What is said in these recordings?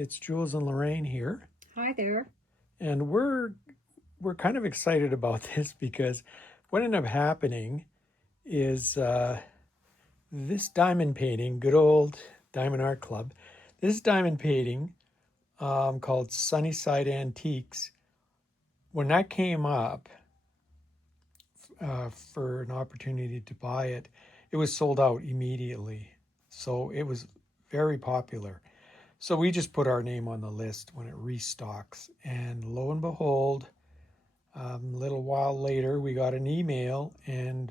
It's Jules and Lorraine here, Hi there. and we're kind of excited about this because what ended up happening is this diamond painting, good old Diamond Art Club, this diamond painting called Sunnyside Antiques. When that came up for an opportunity to buy it, it was sold out immediately. So it was very popular. So we just put our name on the list when it restocks. And lo and behold, a little while later, we got an email and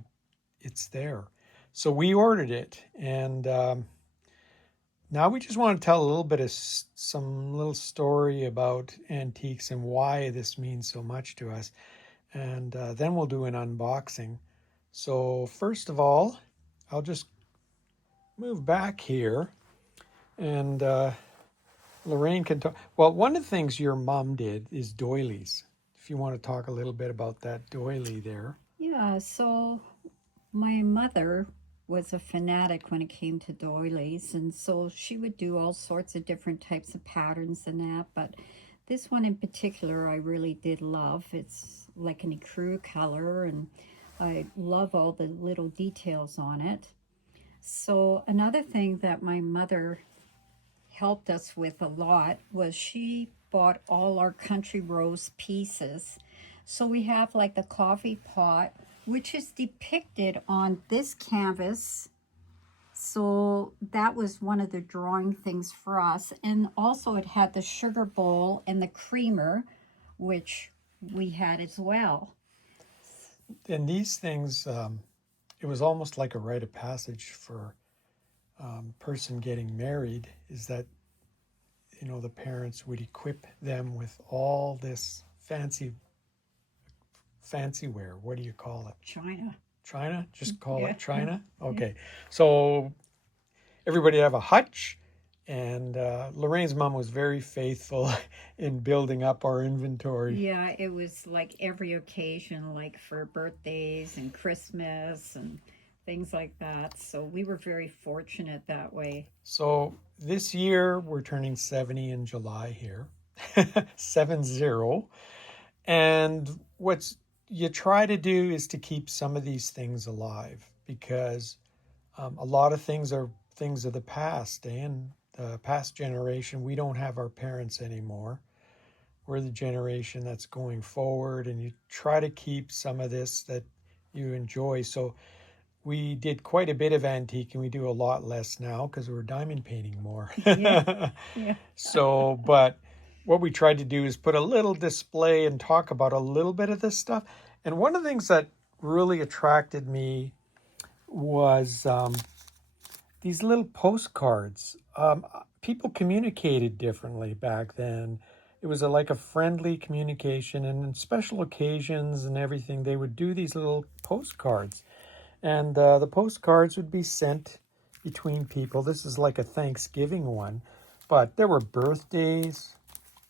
it's there. So we ordered it. And now we just want to tell a little bit of some little story about antiques and why this means so much to us. And then we'll do an unboxing. So first of all, I'll just move back here and Lorraine can talk. Well, one of the things your mom did is doilies. If you want to talk a little bit about that doily there. Yeah, so my mother was a fanatic when it came to doilies, and so she would do all sorts of different types of patterns and that, but this one in particular I really did love. It's like an ecru color, and I love all the little details on it. So another thing that my mother helped us with a lot was she bought all our country rose pieces. So we have like the coffee pot, which is depicted on this canvas. So that was one of the drawing things for us. And also it had the sugar bowl and the creamer, which we had as well. And these things, it was almost like a rite of passage for person getting married. Is that the parents would equip them with all this fancy wear. What do you call it? China. China? Just call Yeah. it China? Yeah. Okay. So everybody have a hutch. And Lorraine's mom was very faithful in building up our inventory. Yeah, it was like every occasion, like for birthdays and Christmas and things like that. So we were very fortunate that way. So this year we're turning 70 in July here, 70. And what's you try to do is to keep some of these things alive because a lot of things are things of the past, and the past generation. We don't have our parents anymore. We're the generation that's going forward, and you try to keep some of this that you enjoy. So we did quite a bit of antique, and we do a lot less now because we're diamond painting more. Yeah, yeah. So, but what we tried to do is put a little display and talk about a little bit of this stuff. And one of the things that really attracted me was these little postcards. People communicated differently back then. It was like a friendly communication, and in special occasions and everything, they would do these little postcards. And the postcards would be sent between people. This is like a Thanksgiving one, but there were birthdays.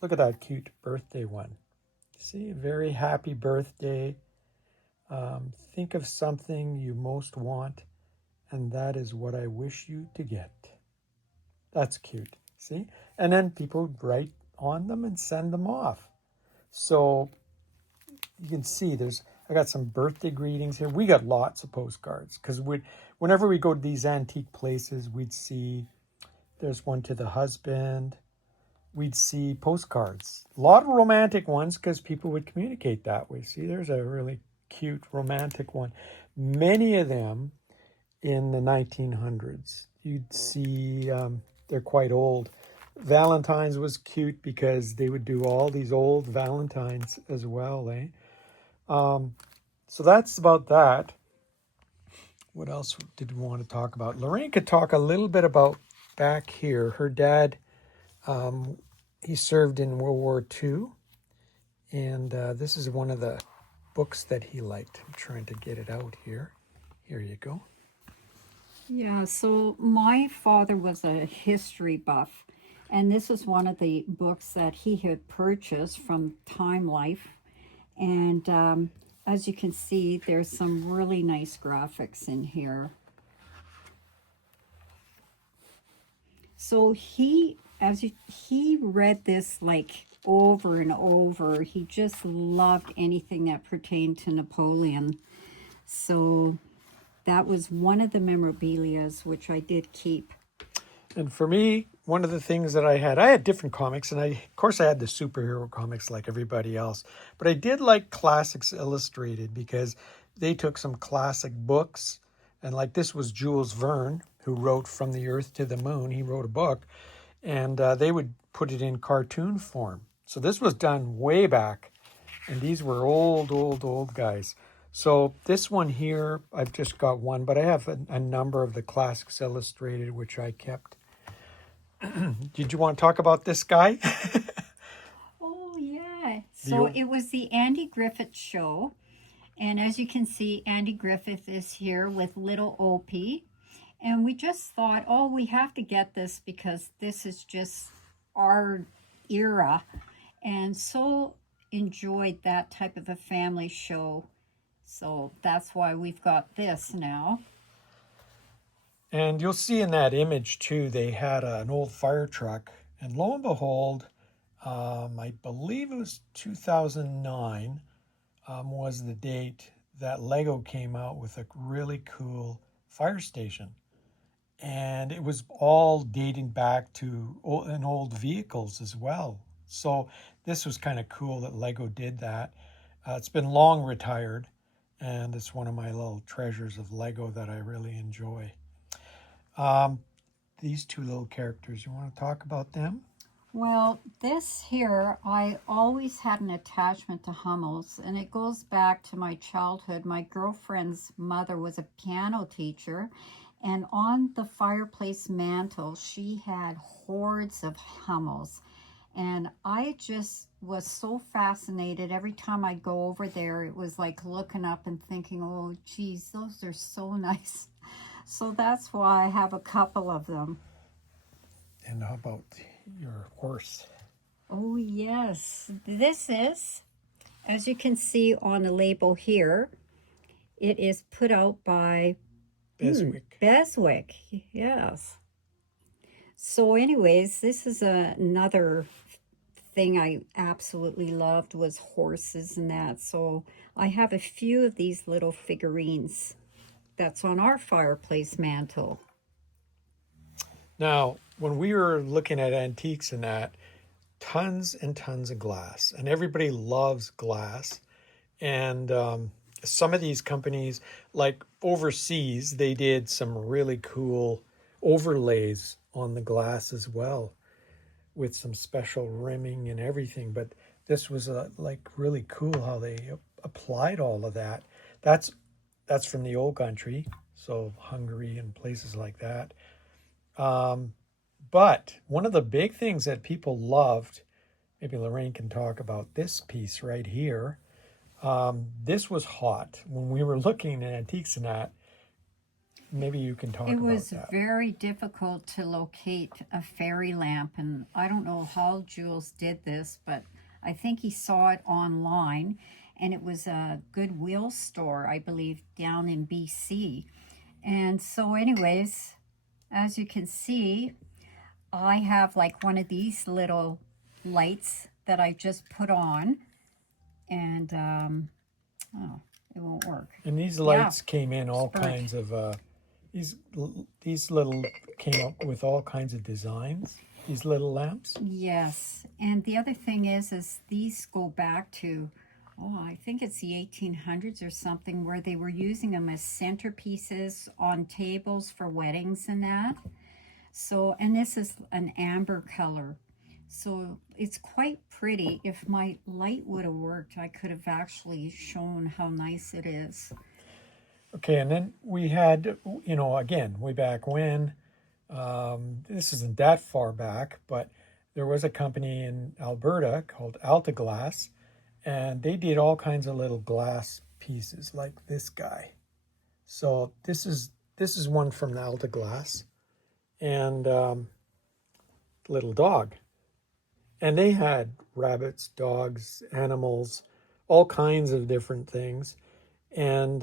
Look at that cute birthday one. See, a very happy birthday. Think of something you most want, and that is what I wish you to get. That's cute. See? And then people would write on them and send them off. So you can see I got some birthday greetings here. We got lots of postcards because whenever we go to these antique places, we'd see there's one to the husband. We'd see postcards. A lot of romantic ones because people would communicate that way. See, there's a really cute romantic one. Many of them in the 1900s. You'd see they're quite old. Valentine's was cute because they would do all these old Valentines as well, eh? So that's about that. What else did we want to talk about? Lorraine could talk a little bit about back here. Her dad, he served in World War II, and this is one of the books that he liked. I'm trying to get it out here. Here you go. Yeah, so my father was a history buff, and this was one of the books that he had purchased from Time Life. And as you can see, there's some really nice graphics in here. So he he read this like over and over. He just loved anything that pertained to Napoleon. So that was one of the memorabilias which I did keep. And for me, one of the things that I had different comics, and of course, I had the superhero comics like everybody else. But I did like Classics Illustrated because they took some classic books, and like this was Jules Verne who wrote From the Earth to the Moon. He wrote a book, and they would put it in cartoon form. So this was done way back, and these were old guys. So this one here, I've just got one, but I have a number of the Classics Illustrated, which I kept. Did you want to talk about this guy? Oh, yeah. The So old, it was the Andy Griffith Show. And as you can see, Andy Griffith is here with little Opie. And we just thought, oh, we have to get this because this is just our era. And so enjoyed that type of a family show. So that's why we've got this now. and you'll see in that image too, they had an old fire truck, and lo and behold, I believe it was 2009 was the date that Lego came out with a really cool fire station. And it was all dating back to old vehicles as well. So this was kind of cool that Lego did that. It's been long retired, and it's one of my little treasures of Lego that I really enjoy. Um, these two little characters, you want to talk about them? Well, this here, I always had an attachment to Hummels, and it goes back to my childhood. My girlfriend's mother was a piano teacher, and on the fireplace mantle, she had hordes of Hummels. And I just was so fascinated. Every time I'd go over there, it was like looking up and thinking, oh, geez, those are so nice. So that's why I have a couple of them. And how about your horse? Oh, yes. This is, as you can see on the label here, it is put out by Beswick. Beswick. Yes. So, anyways, this is another thing I absolutely loved was horses and that. So, I have a few of these little figurines that's on our fireplace mantle. Now, when we were looking at antiques and that, tons and tons of glass, and everybody loves glass. And some of these companies, like overseas, they did some really cool overlays on the glass as well with some special rimming and everything. But this was like really cool how they applied all of that. That's that's from the old country, so Hungary and places like that. Um, but one of the big things that people loved, maybe Lorraine can talk about this piece right here. This was hot when we were looking at antiques and that. Maybe you can talk It about was that. very difficult to locate a fairy lamp, and I don't know how Jules did this, but I think he saw it online, and it was a Goodwill store, I believe, down in BC. And so, anyways, as you can see, I have like one of these little lights that I just put on, and oh, it won't work. And these Yeah, lights came in all burnt. kinds of these these little came up with all kinds of designs. These little lamps. Yes, and the other thing is these go back to, oh, I think it's the 1800s or something, where they were using them as centerpieces on tables for weddings and that. So, and this is an amber color. So it's quite pretty. If my light would have worked, I could have actually shown how nice it is. Okay, and then we had, again, way back when, this isn't that far back, but there was a company in Alberta called Alta Glass, and they did all kinds of little glass pieces like this guy. So this is one from the Alta Glass, and little dog, and they had rabbits, dogs, animals, all kinds of different things, and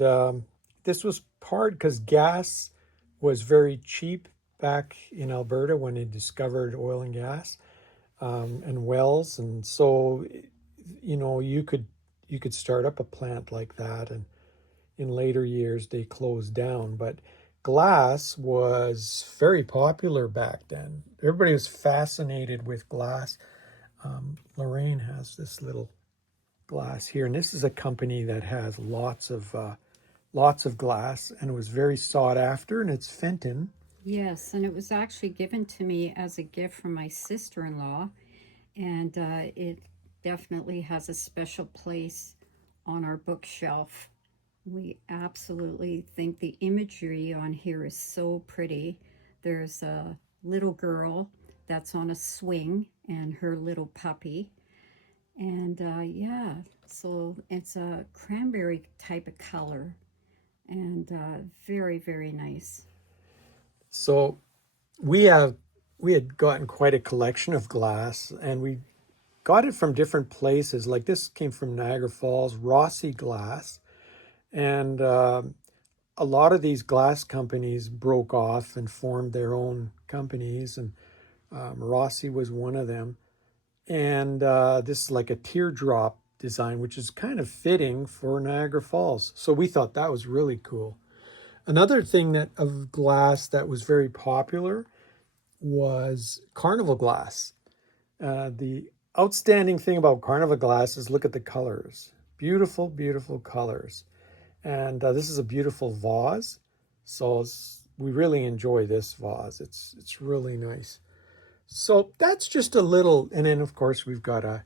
this was part because gas was very cheap back in Alberta when they discovered oil and gas and wells, and so you could start up a plant like that, and in later years they closed down. But glass was very popular back then. Everybody was fascinated with glass. Lorraine has this little glass here, and this is a company that has lots of glass, and it was very sought after, and it's Fenton. Yes, and it was actually given to me as a gift from my sister-in-law, and it definitely has a special place on our bookshelf. We absolutely think the imagery on here is so pretty. There's a little girl that's on a swing and her little puppy. And yeah, so it's a cranberry type of color and very, very nice. So we had gotten quite a collection of glass, and we got it from different places. Like this came from Niagara Falls, Rossi Glass, and a lot of these glass companies broke off and formed their own companies, and Rossi was one of them. And this is like a teardrop design, which is kind of fitting for Niagara Falls. So we thought that was really cool. Another thing that of glass that was very popular was carnival glass. The outstanding thing about carnival glass is look at the colors. Beautiful, beautiful colors. And this is a beautiful vase. So we really enjoy this vase. It's really nice. So that's just a little, and then of course we've got to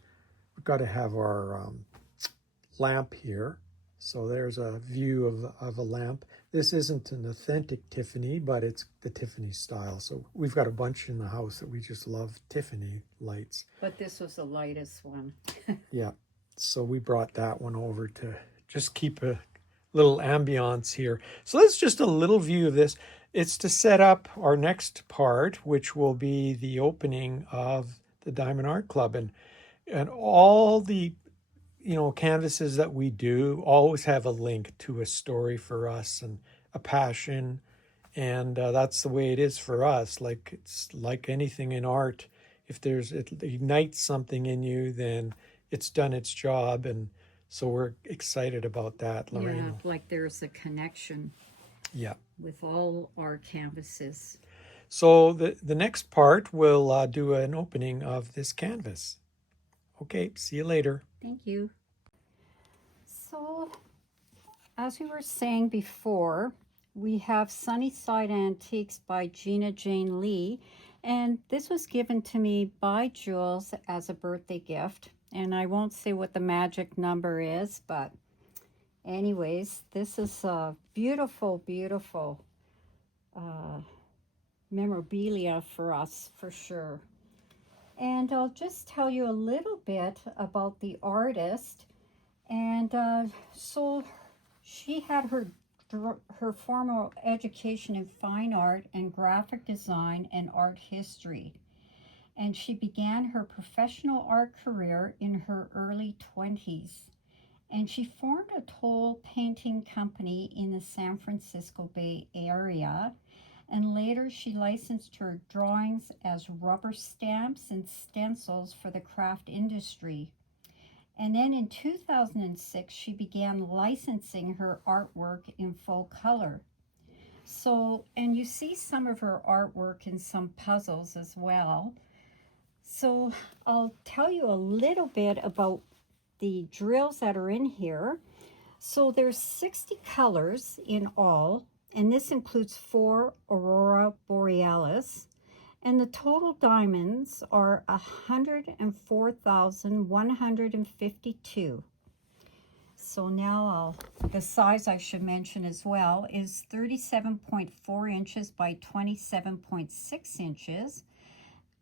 have our lamp here. So there's a view of a lamp. This isn't an authentic Tiffany, but it's the Tiffany style. So we've got a bunch in the house that we just love Tiffany lights. But this was the lightest one. Yeah. So we brought that one over to just keep a little ambiance here. So that's just a little view of this. It's to set up our next part, which will be the opening of the Diamond Art Club. And all the canvases that we do always have a link to a story for us and a passion, and that's the way it is for us. Like it's like anything in art, if it ignites something in you, then it's done its job, and so we're excited about that, Yeah, Lorraine. like there's a connection Yeah. with all our canvases. So the next part we'll do an opening of this canvas. Okay, see you later. Thank you. So, as we were saying before, we have Sunnyside Antiques by Gina Jane Lee, and this was given to me by Jules as a birthday gift. And I won't say what the magic number is, but anyways, this is a beautiful, beautiful memorabilia for us, for sure. And I'll just tell you a little bit about the artist. And so she had her formal education in fine art and graphic design and art history. And she began her professional art career in her early 20s. And she formed a toll painting company in the San Francisco Bay Area. And later she licensed her drawings as rubber stamps and stencils for the craft industry. And then in 2006, she began licensing her artwork in full color. So, and you see some of her artwork in some puzzles as well. So I'll tell you a little bit about the drills that are in here. So there's 60 colors in all, and this includes 4 Aurora Borealis. And the total diamonds are 104,152. So now the size I should mention as well is 37.4 inches by 27.6 inches,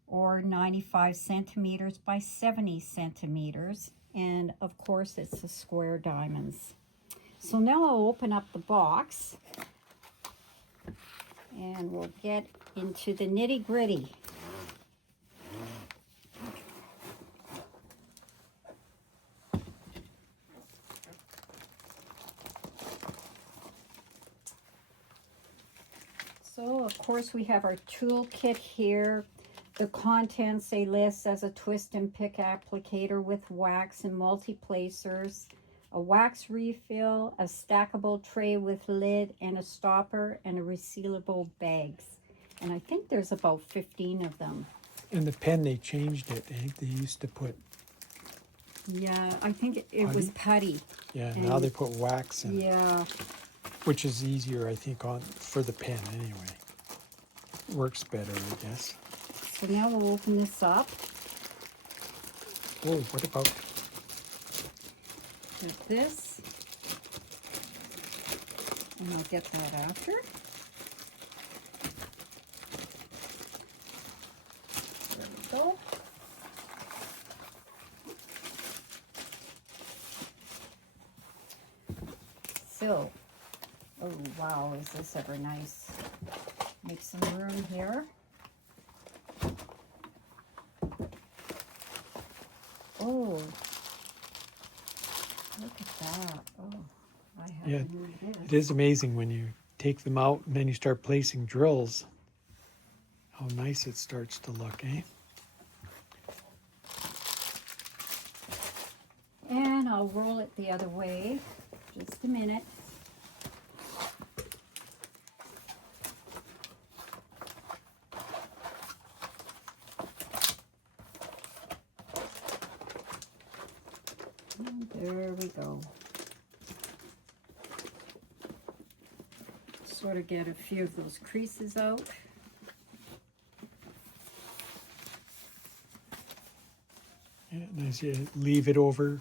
or 95 centimeters by 70 centimeters. And of course, it's the square diamonds. So now I'll open up the box and we'll get into the nitty gritty. So, of course, we have our toolkit here. The contents, they list as a twist and pick applicator with wax and multi-placers, a wax refill, a stackable tray with lid and a stopper, and a resealable bags. And I think there's about 15 of them. In the pen, they changed it. I think they used to put, Yeah, I think it was putty. yeah, now they put wax in it, Yeah. which is easier, I think, for the pen anyway. Works better, I guess. So now we'll open this up. Oh, what about Like this. And I'll get that after. There we go. So, oh wow, is this ever nice. Make some room here. Oh, look at that. Oh, I Yeah, haven't moved it this. is amazing when you take them out and then you start placing drills, how nice it starts to look, eh? And I'll roll it the other way. Just a minute. And there we go. Sort of get a few of those creases out. Yeah, and as you leave it over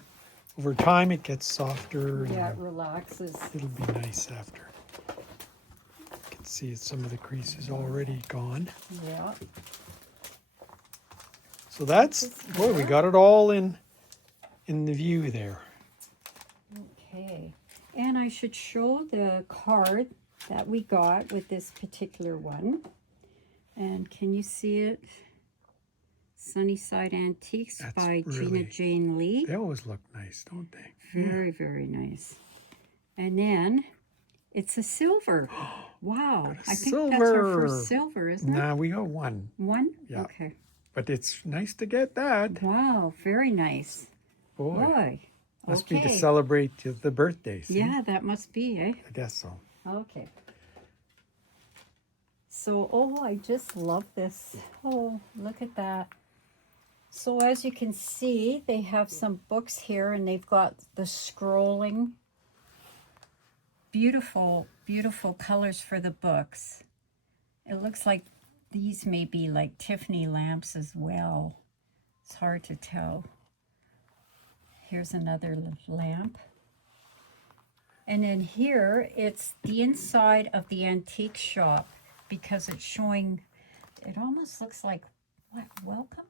time, it gets softer. Yeah, it And relaxes. it'll be nice after. You can see some of the creases already gone. Yeah. So that's, boy, we got it all in the view there. Okay. And I should show the card that we got with this particular one. And can you see it? Sunnyside Antiques That's by Gina really- Jane Lee. They always look nice, don't they? Very, very nice. And then it's a silver. Wow. I think that's our silver. first silver, isn't it? Nah, we got one, One? Yeah. Okay. but it's nice to get that. Wow, very nice. Boy, Boy. must Okay. be to celebrate the birthday. See? Yeah, that must be, eh? I guess so. Okay. So, oh, I just love this. Oh, look at that. So as you can see, they have some books here and they've got the scrolling. Beautiful, beautiful colors for the books. It looks like these may be like Tiffany lamps as well. It's hard to tell. Here's another lamp. And then here, it's the inside of the antique shop because it's showing, it almost looks like, what, welcome?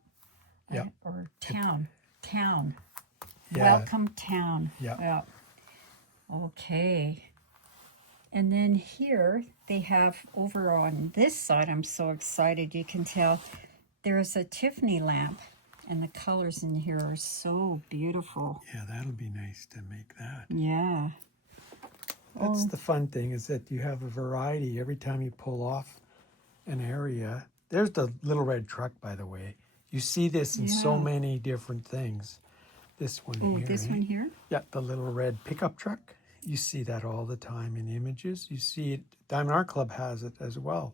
Yeah. Or town. Yeah. Welcome town. Yeah. Yeah. Okay. And then here they have over on this side, I'm so excited, you can tell there's a Tiffany lamp and the colors in here are so beautiful. Yeah, that'll be nice to make that. Yeah. That's the fun thing, is that you have a variety every time you pull off an area. There's the little red truck, by the way. You see this in so Yeah. many different things. This one Oh, here. this eh? one here? Yeah, the little red pickup truck. You see that all the time in images. You see it, Diamond Art Club has it as well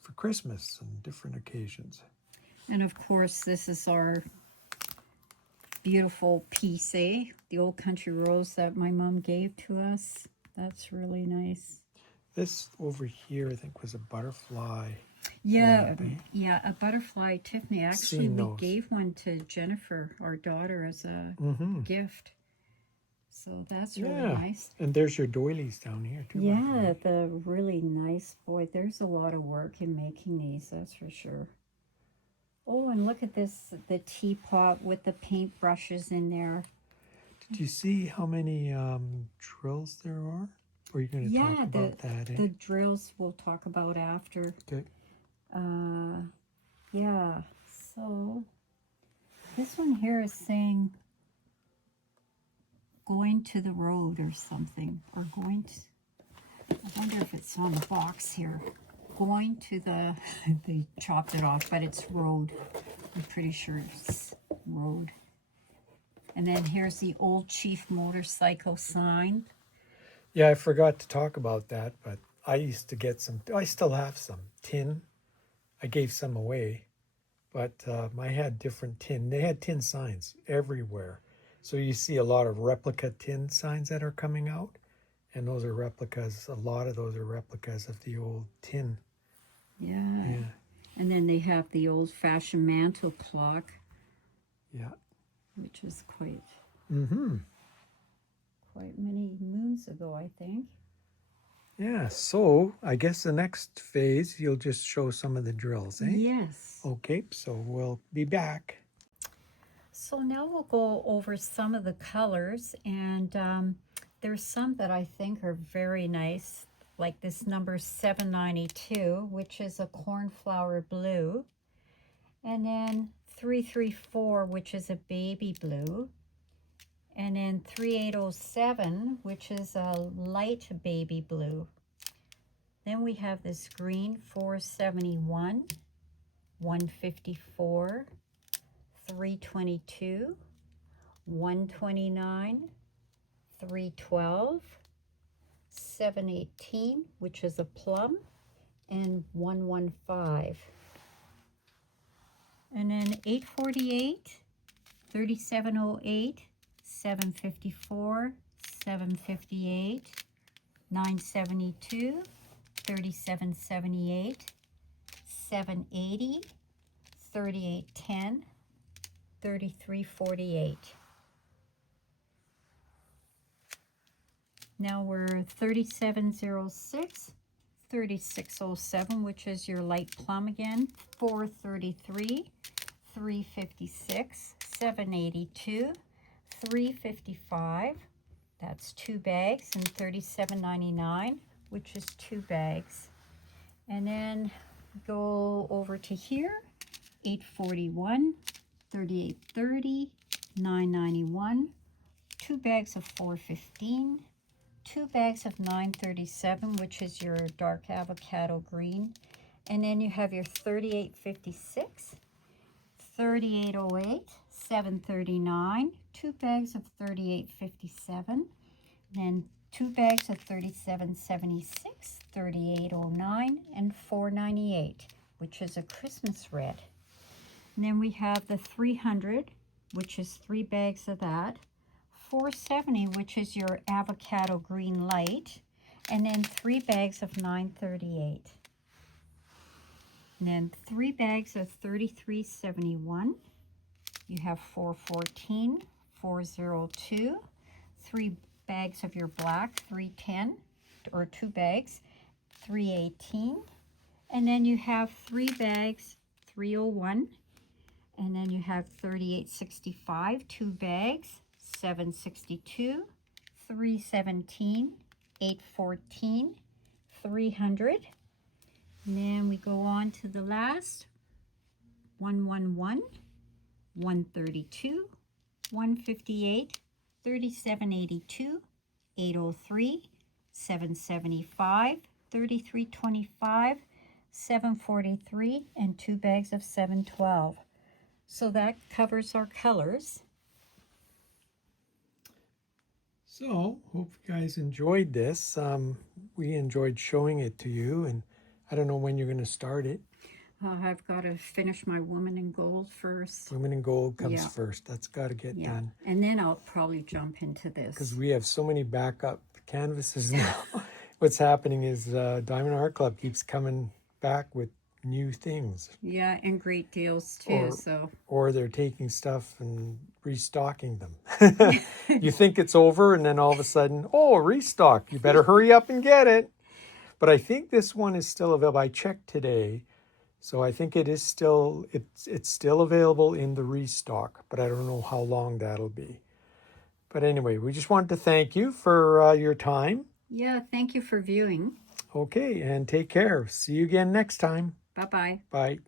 for Christmas and different occasions. And of course, this is our beautiful piece, eh? The old country rose that my mom gave to us. That's really nice. This over here, I think, was a butterfly. Yeah, lamp, eh? yeah, a butterfly Tiffany. Actually, Seen we those. gave one to Jennifer, our daughter, as a Mm-hmm. gift. So that's really Yeah. nice. And there's your doilies down here, too. by the Yeah, way. the really nice, boy, there's a lot of work in making these, that's for sure. Oh, and look at this, the teapot with the paint brushes in there. Did you see how many drills there are? Or are you going to Yeah, talk about that? Eh? the drills we'll talk about after. Okay. Yeah, so this one here is saying going to the road or something, or going to, I wonder if it's on the box here. going to the, they chopped it off, but it's road. I'm pretty sure it's road. And then here's the old Chief motorcycle sign. Yeah, I forgot to talk about that, but I used to get some, I still have some tin. I gave some away, but I had different tin. They had tin signs everywhere. So you see a lot of replica tin signs that are coming out. And those are replicas. A lot of those are replicas of the old tin. Yeah. Yeah. And then they have the old-fashioned mantle clock, Yeah. which is quite Mm-hmm. many moons ago, I think. Yeah, so I guess the next phase, you'll just show some of the drills, eh? Yes. Okay, so we'll be back. So now we'll go over some of the colors, and there's some that I think are very nice, like this number 792, which is a cornflower blue, and then 334, which is a baby blue, and then 3807, which is a light baby blue. Then we have this green 471, 154, 322, 129, 312, 718, which is a plum, and 115. And then 848, 3708, 754, 758, 972, 3778, 780, 3810, 3348. Now we're 3706, 3607, which is your light plum again, 433, 356, 782, 355, that's 2 bags, and 37.99, which is 2 bags. And then go over to here, 841, 3830, 991, 2 bags of 415, 2 bags of 937, which is your dark avocado green. And then you have your 3856, 3808, 739, 2 bags of 3857, then 2 bags of 3776, 3809, and 498, which is a Christmas red. And then we have the 300, which is 3 bags of that, 470, which is your avocado green light, and then 3 bags of 938. And then 3 bags of 3371. You have 414, 402, 3 bags of your black, 310, or 2 bags, 318. And then you have 3 bags, 301. And then you have 3865, 2 bags, 762, 317, 814, 300. And then we go on to the last 111, 132, 158, 3782, 803, 775, 3325, 743, and 2 bags of 712. So that covers our colors. So, hope you guys enjoyed this. We enjoyed showing it to you, and I don't know when you're going to start it. I've got to finish my woman in gold first. Women in gold comes Yeah. first. That's got to get done. And then I'll probably jump into this. Because we have so many backup canvases now. What's happening is Diamond Art Club keeps coming back with new things. Yeah, and great deals too. Or they're taking stuff and restocking them. You think it's over, and then all of a sudden, oh, restock. You better hurry up and get it. But I think this one is still available. I checked today. So I think it is still, it's still available in the restock, but I don't know how long that'll be. But anyway, we just wanted to thank you for your time. Yeah, thank you for viewing. Okay, and take care. See you again next time. Bye-bye. Bye.